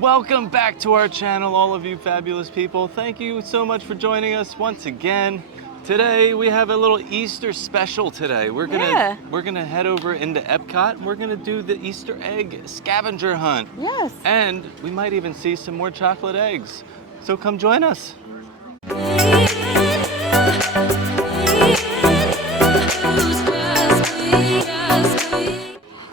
Welcome back to our channel, all of you fabulous people. Thank you so much for joining us once again. Today we have a little Easter special today. We're gonna head over into Epcot and we're gonna do the Easter egg scavenger hunt. Yes. And we might even see some more chocolate eggs. So come join us.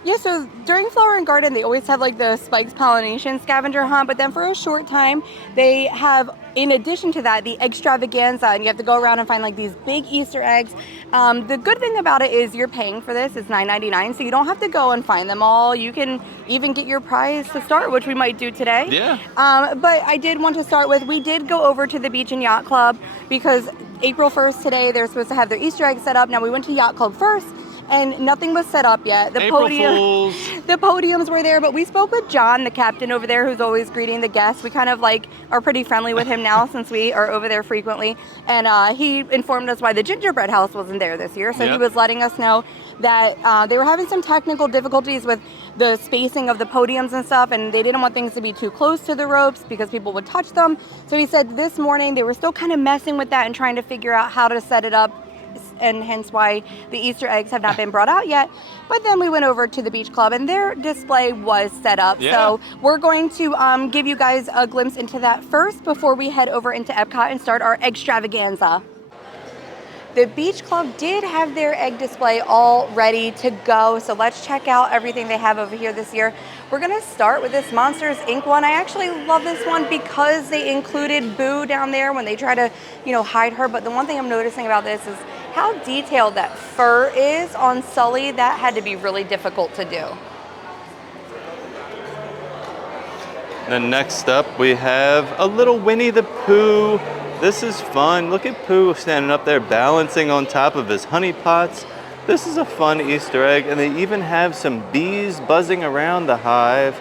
Yeah, so during Flower and Garden, they always have like the Spikes Pollination Scavenger Hunt, but then for a short time, they have, in addition to that, the Egg-Stravaganza, and you have to go around and find like these big Easter eggs. The good thing about it is you're paying for this. It's $9.99, so you don't have to go and find them all. You can even get your prize to start, which we might do today. Yeah. But I did want to start with, we did go over to the Beach and Yacht Club because April 1st today, they're supposed to have their Easter egg set up. Now we went to Yacht Club first, and nothing was set up yet. The podiums were there, but we spoke with John, the captain over there, who's always greeting the guests. We kind of like are pretty friendly with him now since we are over there frequently. And he informed us why the gingerbread house wasn't there this year. So he was letting us know that they were having some technical difficulties with the spacing of the podiums and stuff, and they didn't want things to be too close to the ropes because people would touch them. So he said this morning they were still kind of messing with that and trying to figure out how to set it up, and hence why the Easter eggs have not been brought out yet. But then we went over to the Beach Club and their display was set up. Yeah. So we're going to give you guys a glimpse into that first before we head over into Epcot and start our Egg-Stravaganza. The Beach Club did have their egg display all ready to go, so let's check out everything they have over here this year. We're gonna start with this Monsters Inc. one. I actually love this one because they included Boo down there when they try to, hide her. But the one thing I'm noticing about this is how detailed that fur is on Sully. That had to be really difficult to do. Then next up we have a little Winnie the Pooh. This is fun. Look at Pooh standing up there balancing on top of his honey pots. This is a fun Easter egg, and they even have some bees buzzing around the hive.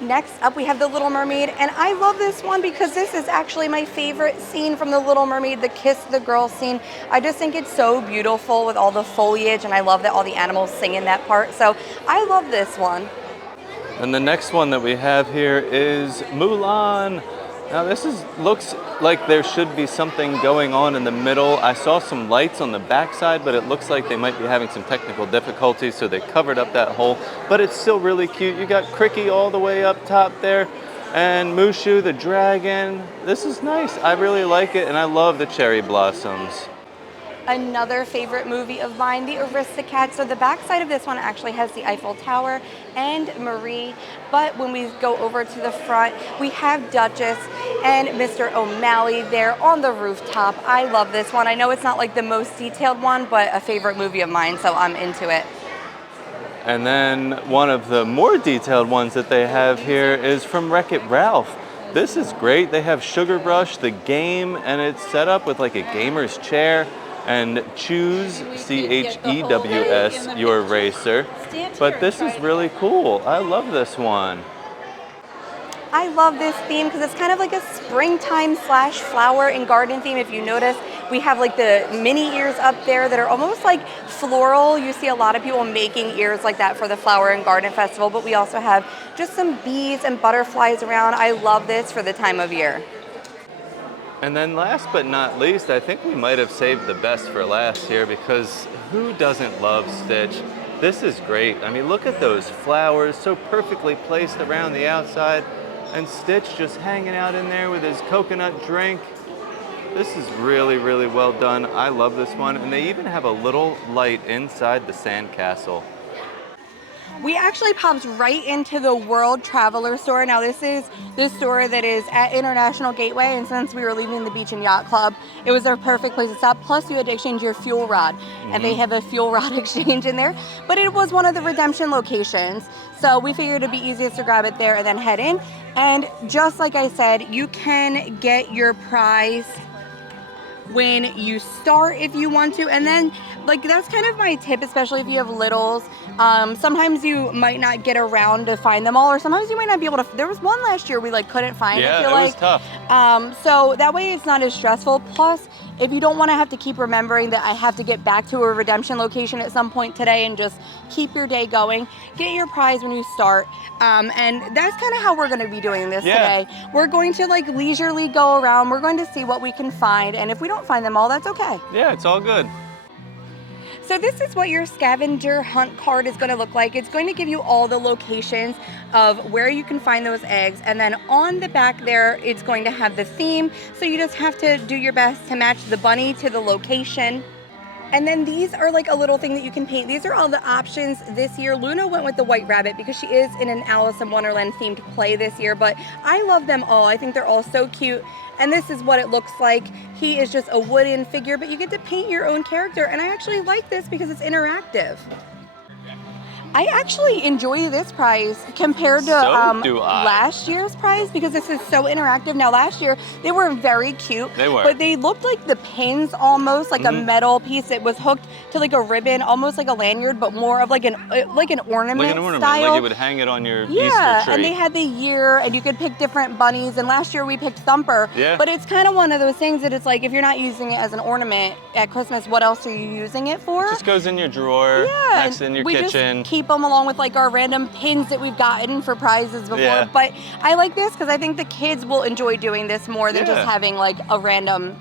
Next up we have the Little Mermaid, and I love this one because this is actually my favorite scene from the Little Mermaid, the Kiss the Girl scene. I just think it's so beautiful with all the foliage, and I love that all the animals sing in that part. So I love this one. And the next one that we have here is Mulan. Now this looks like there should be something going on in the middle. I saw some lights on the backside, but it looks like they might be having some technical difficulties, so they covered up that hole. But it's still really cute. You got Cricky all the way up top there, and Mushu the dragon. This is nice. I really like it, and I love the cherry blossoms. Another favorite movie of mine, the Aristocats. So the backside of this one actually has the Eiffel Tower and Marie, but when we go over to the front, we have Duchess and Mr. O'Malley there on the rooftop. I love this one. I know it's not like the most detailed one, but a favorite movie of mine, so I'm into it. And then one of the more detailed ones that they have here is from Wreck-It Ralph. This is great. They have Sugar Rush, the game, and it's set up with like a gamer's chair. And choose, CHEWS, your racer. But this is really cool. I love this one. I love this theme because it's kind of like a springtime / flower and garden theme. If you notice, we have like the mini ears up there that are almost like floral. You see a lot of people making ears like that for the Flower and Garden Festival, but we also have just some bees and butterflies around. I love this for the time of year. And then last but not least, I think we might have saved the best for last here, because who doesn't love Stitch? This is great. I mean, look at those flowers so perfectly placed around the outside, and Stitch just hanging out in there with his coconut drink. This is really, really well done. I love this one. And they even have a little light inside the sandcastle. We actually popped right into the World Traveler store. Now this is the store that is at International Gateway, and since we were leaving the Beach and Yacht Club, it was a perfect place to stop. Plus you had to exchange your fuel rod, and they have a fuel rod exchange in there. But it was one of the redemption locations, so we figured it'd be easiest to grab it there and then head in. And just like I said, you can get your prize when you start if you want to, and then like that's kind of my tip, especially if you have littles. Sometimes you might not get around to find them all, or sometimes you might not be able to. There was one last year we like couldn't find. Yeah, I feel it was tough. So that way it's not as stressful. Plus, if you don't want to have to keep remembering that I have to get back to a redemption location at some point today and just keep your day going, get your prize when you start. And that's kind of how we're going to be doing this today. We're going to like leisurely go around. We're going to see what we can find, and if we don't find them all, that's okay. Yeah, it's all good. So this is what your scavenger hunt card is going to look like. It's going to give you all the locations of where you can find those eggs, and then on the back there it's going to have the theme, so you just have to do your best to match the bunny to the location. And then these are like a little thing that you can paint. These are all the options this year. Luna went with the white rabbit because she is in an Alice in Wonderland themed play this year, but I love them all. I think they're all so cute. And this is what it looks like. He is just a wooden figure, but you get to paint your own character. And I actually like this because it's interactive. I actually enjoy this prize compared to last year's prize because this is so interactive. Now last year they were very cute. They were. But they looked like the pins almost, like a metal piece that was hooked to like a ribbon, almost like a lanyard, but more of like an ornament Like an ornament, style. like you would hang it on your Easter tree. And they had the year, and you could pick different bunnies. And last year we picked Thumper. Yeah. But it's kind of one of those things that it's like, if you're not using it as an ornament at Christmas, what else are you using it for? It just goes in your drawer, next in your kitchen. Just keep them along with like our random pins that we've gotten for prizes before. Yeah. But I like this because I think the kids will enjoy doing this more than just having like a random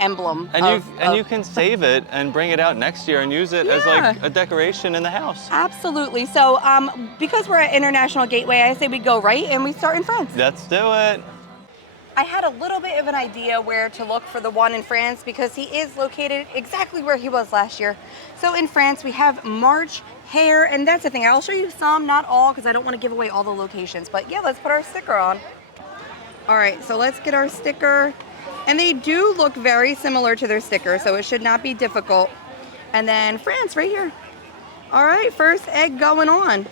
emblem. And you can save it and bring it out next year and use it as like a decoration in the house. Absolutely. So because we're at International Gateway, I say we go right and we start in France. Let's do it. I had a little bit of an idea where to look for the one in France because he is located exactly where he was last year. So in France, we have March Hare, and that's the thing. I'll show you some, not all, because I don't want to give away all the locations. But yeah, let's put our sticker on. All right, so let's get our sticker. And they do look very similar to their sticker, so it should not be difficult. And then France right here. All right, first egg going on.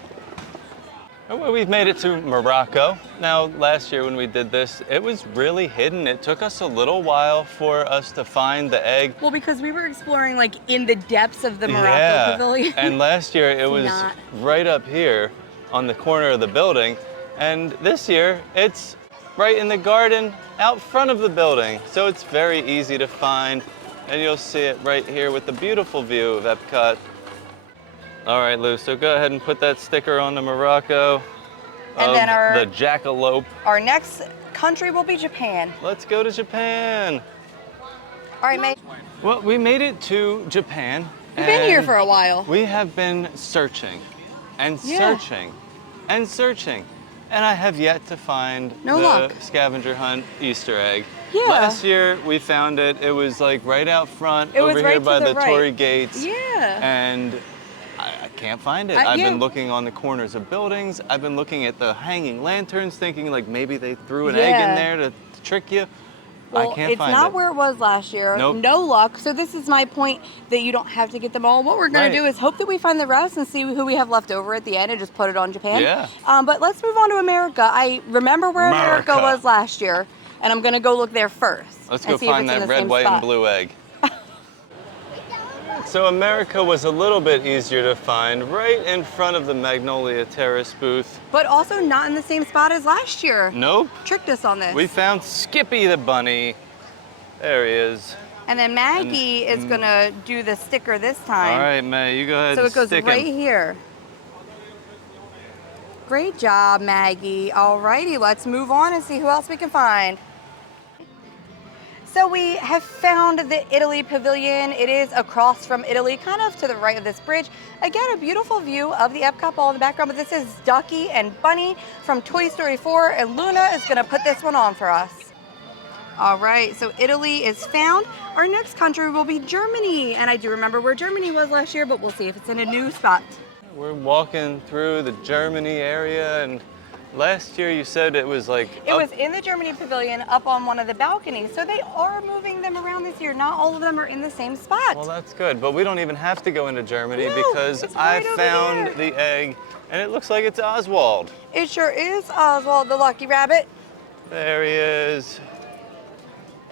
Well, we've made it to Morocco. Now, last year when we did this, it was really hidden. It took us a little while for us to find the egg. Well, because we were exploring like in the depths of the Morocco pavilion. And last year it was right up here on the corner of the building. And this year it's right in the garden out front of the building. So it's very easy to find. And you'll see it right here with the beautiful view of Epcot. All right, Lou, so go ahead and put that sticker on the Morocco and then the jackalope. Our next country will be Japan. Let's go to Japan. All right, mate. Well, we made it to Japan. We've been here for a while. We have been searching and searching and searching, and I have yet to find the scavenger hunt Easter egg. Yeah. Last year we found it. It was like right out front over here by the Tory gates. Yeah. And I can't find it. I've been looking on the corners of buildings. I've been looking at the hanging lanterns, thinking like maybe they threw an egg in there to trick you. Well, I can't find it. It's not where it was last year. Nope. No luck. So this is my point that you don't have to get them all. What we're going to do is hope that we find the rest and see who we have left over at the end and just put it on Japan. Yeah. But let's move on to America. I remember where America was last year, and I'm going to go look there first. Let's go find that red, white, and blue egg. So America was a little bit easier to find, right in front of the Magnolia Terrace booth. But also not in the same spot as last year. Nope. Tricked us on this. We found Skippy the bunny. There he is. And then Maggie is gonna do the sticker this time. All right, May, you go ahead and stick him. So it goes right here. Great job, Maggie. All righty, let's move on and see who else we can find. So we have found the Italy Pavilion. It is across from Italy, kind of to the right of this bridge. Again, a beautiful view of the Epcot ball in the background, but this is Ducky and Bunny from Toy Story 4, and Luna is gonna put this one on for us. All right, so Italy is found. Our next country will be Germany, and I do remember where Germany was last year, but we'll see if it's in a new spot. We're walking through the Germany area, and last year you said it was like It was in the Germany Pavilion up on one of the balconies. So they are moving them around this year. Not all of them are in the same spot. Well, that's good. But we don't even have to go into Germany because I found the egg and it looks like it's Oswald. It sure is Oswald the lucky rabbit. There he is.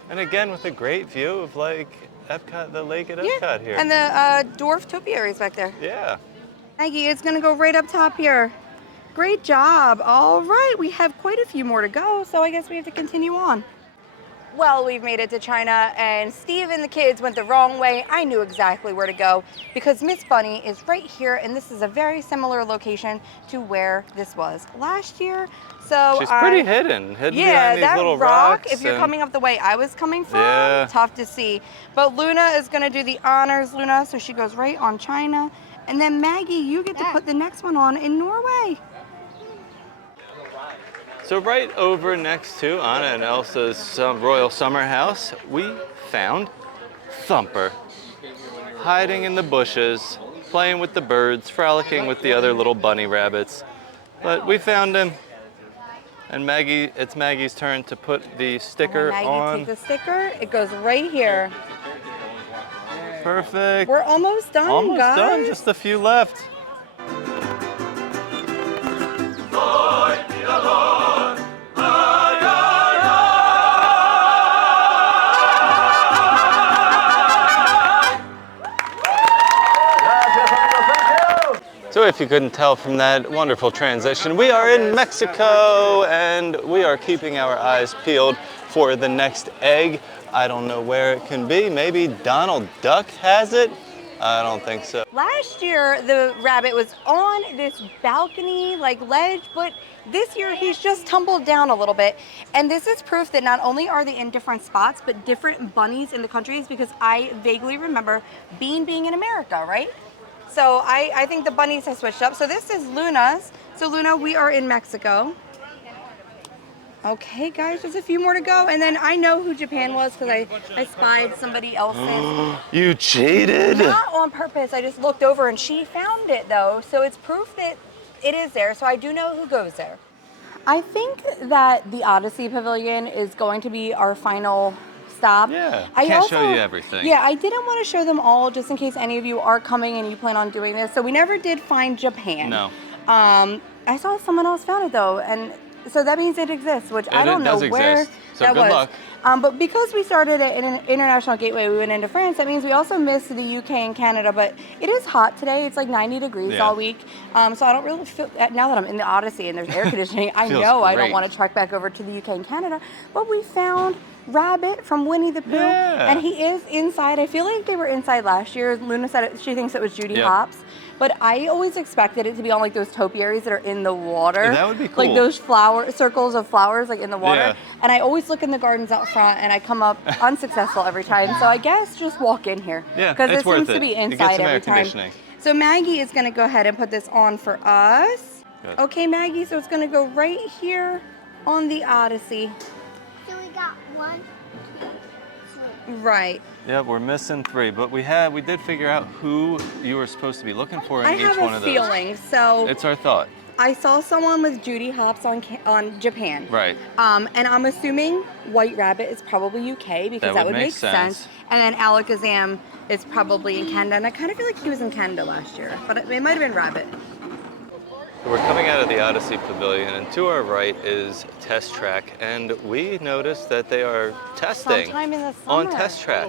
And again with a great view of like Epcot, the lake at Epcot here. And the dwarf topiaries back there. Yeah. Maggie, it's gonna go right up top here. Great job. All right, we have quite a few more to go, so I guess we have to continue on. Well, we've made it to China, and Steve and the kids went the wrong way. I knew exactly where to go because Miss Bunny is right here, and this is a very similar location to where this was last year. So she's pretty hidden behind these that little rock, rocks. if you're coming up the way I was coming from, Yeah. tough to see. But Luna is gonna do the honors, Luna, so she goes right on China. And then Maggie, you get to put the next one on in Norway. So right over next to Anna and Elsa's Royal Summer House, we found Thumper, hiding in the bushes, playing with the birds, frolicking with the other little bunny rabbits. But we found him, and it's Maggie's turn to put the sticker Maggie, on. take the sticker. It goes right here. Perfect. We're almost done, Almost guys. done, just a few left. So if you couldn't tell from that wonderful transition, we are in Mexico and we are keeping our eyes peeled for the next egg. I don't know where it can be. Maybe Donald Duck has it? I don't think so. Last year, the rabbit was on this balcony, like ledge, but this year he's just tumbled down a little bit. And this is proof that not only are they in different spots, but different bunnies in the countries, because I vaguely remember being in America, right? So I think the bunnies have switched up. So this is Luna's. So Luna, we are in Mexico. Okay, guys, just a few more to go. And then I know who Japan was because I spied somebody else's. You cheated? Not on purpose. I just looked over and she found it, though. So it's proof that it is there. So I do know who goes there. I think that the Odyssey Pavilion is going to be our final stop. Yeah, I can't also, show you everything. Yeah, I didn't want to show them all just in case any of you are coming and you plan on doing this. So we never did find Japan. No. I saw someone else found it though, and so that means it exists, which I don't know where so that good was. luck. But because we started at an international gateway, we went into France. That means we also missed the UK and Canada. But it is hot today. It's like 90 degrees all week. So I don't really feel, now that I'm in the Odyssey and there's air conditioning, I know I don't want to trek back over to the UK and Canada. But we found Rabbit from Winnie the Pooh, and he is inside. I feel like they were inside last year. Luna said she thinks it was Judy Hopps. But I always expected it to be on like those topiaries that are in the water. Yeah, that would be cool. Like those circles of flowers like in the water. Yeah. And I always look in the gardens out front and I come up unsuccessful every time. So I guess just walk in here. Yeah, because it worth seems to be inside every time. So Maggie is gonna go ahead and put this on for us. Good. Okay, Maggie, so it's gonna go right here on the Odyssey. So we got 1, 2, 3. Right. Yeah, we're missing 3, but we did figure out who you were supposed to be looking for in each one of those. I have a feeling, so it's our thought. I saw someone with Judy Hopps on Japan. Right. And I'm assuming White Rabbit is probably UK because that would make sense. And then Alakazam is probably in Canada, and I kind of feel like he was in Canada last year, but it might have been Rabbit. We're coming out of the Odyssey Pavilion, and to our right is Test Track, and we noticed that they are testing sometime in the on summer. Test Track.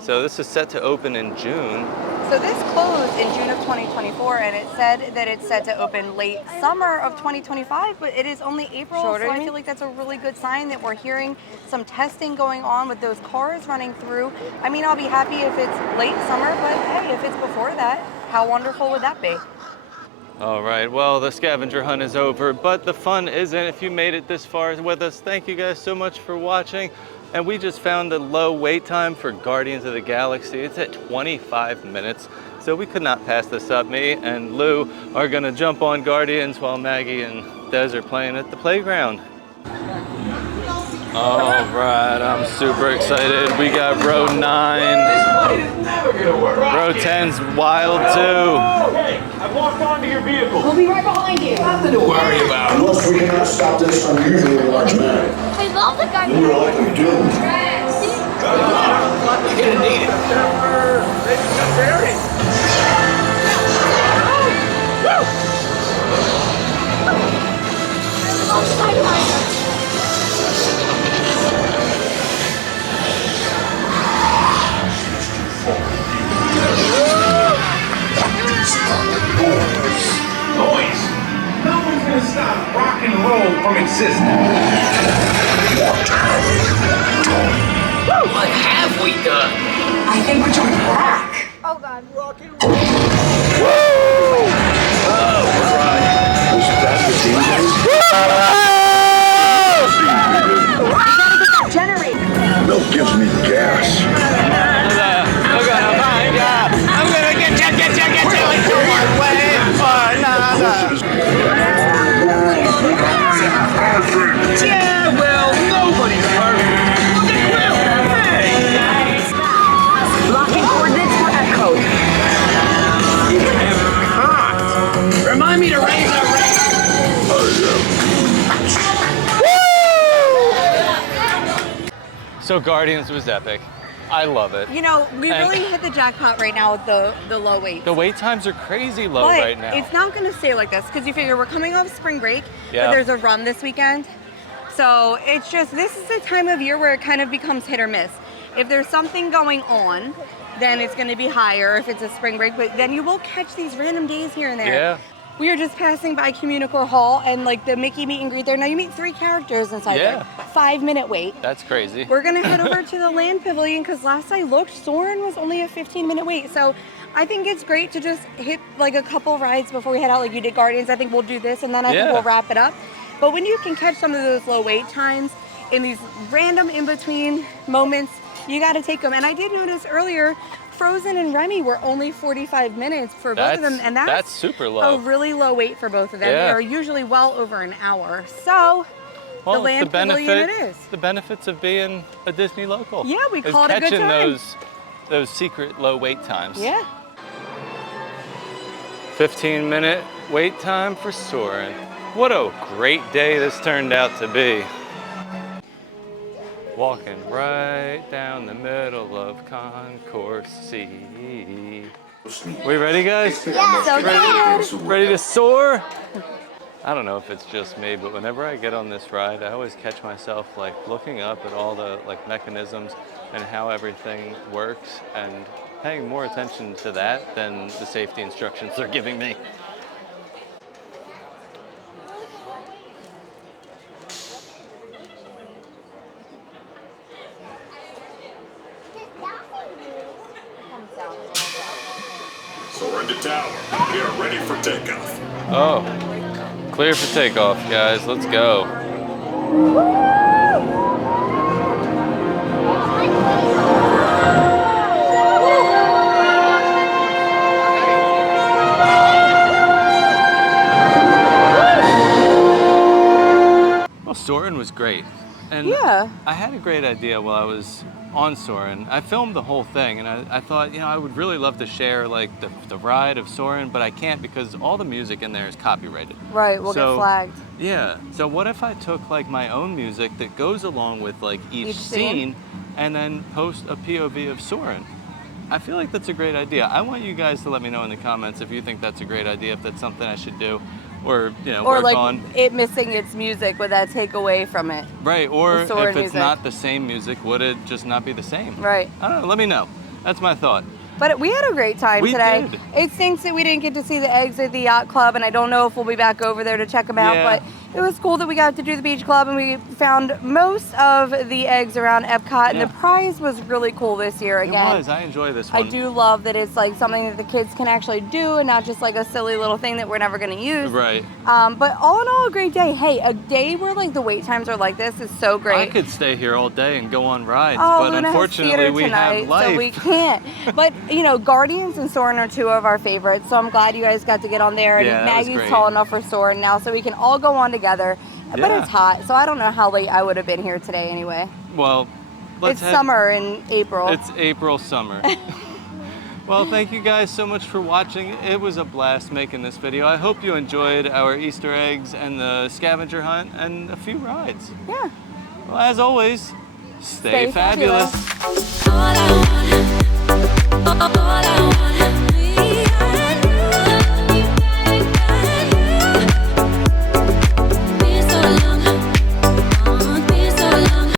So this is set to open in June. So this closed in June of 2024, and it said that it's set to open late summer of 2025, but it is only April, so I feel like that's a really good sign that we're hearing some testing going on with those cars running through. I mean, I'll be happy if it's late summer, but hey, if it's before that, how wonderful would that be? All right, well, the scavenger hunt is over, but the fun isn't. If you made it this far with us, thank you guys so much for watching. And we just found a low wait time for Guardians of the Galaxy. It's at 25 minutes, so we could not pass this up. Me and Lou are gonna jump on Guardians while Maggie and Des are playing at the playground. All right, I'm super excited. We got row 9. Row 10's wild too. Hey, I walked onto your vehicle. We'll be right behind you. Nothing to worry about. Unless we cannot stop this unusually large man. I love the guy. We're likely doomed. Good luck. You're gonna need it. stop rock and roll from existing. What have we done? I think we're doing black. Oh God. Was that the team days? You gotta get that generator. Milk gives me gas. I'm gonna find ya. I'm gonna get you like the one way or another. Yeah, well, nobody's perfect. Look at Will. Hey. Blocking coordinates for Echo. Can't. Remind me to raise our rate. So Guardians was epic. I love it. You know, we And- really hit the jackpot right now with the low weight. The wait times are crazy low But right now. it's not going to stay like this because you figure we're coming off spring break, Yeah. but there's a run this weekend. So it's just, this is the time of year where it kind of becomes hit or miss. If there's something going on, then it's going to be higher if it's a spring break, but then you will catch these random days here and there. Yeah. We are just passing by Communicore Hall and like the Mickey meet and greet there. Now you meet 3 characters inside Yeah. there. 5-minute wait. That's crazy. We're gonna head over to the land pavilion because last I looked, Soarin' was only a 15-minute wait. So I think it's great to just hit like a couple rides before we head out like you did Guardians. I think we'll do this and then I think Yeah. we'll wrap it up. But when you can catch some of those low wait times in these random in-between moments, you gotta take them. And I did notice earlier, Frozen and Remy were only 45 minutes for both of them. And that's super low. a really low wait for both of them. Yeah. They are usually well over an hour. So Well, the land pavilion it is. The benefits of being a Disney local. Yeah, we is call it a good catching time. those secret low wait times. Yeah. 15-minute wait time for Soarin'. What a great day this turned out to be. Walking right down the middle of Concourse C. We ready, guys? So excited. Ready to soar? I don't know if it's just me, but whenever I get on this ride, I always catch myself like looking up at all the like mechanisms and how everything works and paying more attention to that than the safety instructions they're giving me. Soarin' to tower. Get ready for takeoff. Oh, clear for takeoff, guys. Let's go. Well, Soarin' was great. And Yeah. I had a great idea while I was on Soarin'. I filmed the whole thing and I thought, you know, I would really love to share like the ride of Soarin', but I can't because all the music in there is copyrighted. Right, we'll So- get flagged. Yeah. So what if I took like my own music that goes along with like each Each scene? scene and then post a POV of Soarin'? I feel like that's a great idea. I want you guys to let me know in the comments if you think that's a great idea, if that's something I should do or, you know, Or work like on. it missing its music, would that take away from it? Right, or the if Soarin' it's music. not the same music, would it just not be the same? Right. I don't know, let me know. That's my thought. But we had a great time We today. did. It stinks that we didn't get to see the eggs at the Yacht Club, and I don't know if we'll be back over there to check them out, Yeah. but it was cool that we got to do the beach club and we found most of the eggs around Epcot, and Yeah. the prize was really cool this year again. It was, I enjoy this I one. do love that it's like something that the kids can actually do and not just like a silly little thing that we're never going to use. Right. But all in all, a great day. Hey, a day where like the wait times are like this is so great. I could stay here all day and go on rides, Oh, but Luna has unfortunately theater we tonight, have life. so we can't. But you know, Guardians and Soarin' are 2 of our favorites, so I'm glad you guys got to get on there. And Yeah, that was Maggie's great. tall enough for Soarin' now, so we can all go on together. But Yeah. it's hot, so I don't know how late I would have been here today anyway. Well, let's It's head- summer in April. It's April summer. Well, thank you guys so much for watching. It was a blast making this video. I hope you enjoyed our Easter eggs and the scavenger hunt and a few rides. Yeah. Well, as always, stay Stay fabulous. fabulous. All I want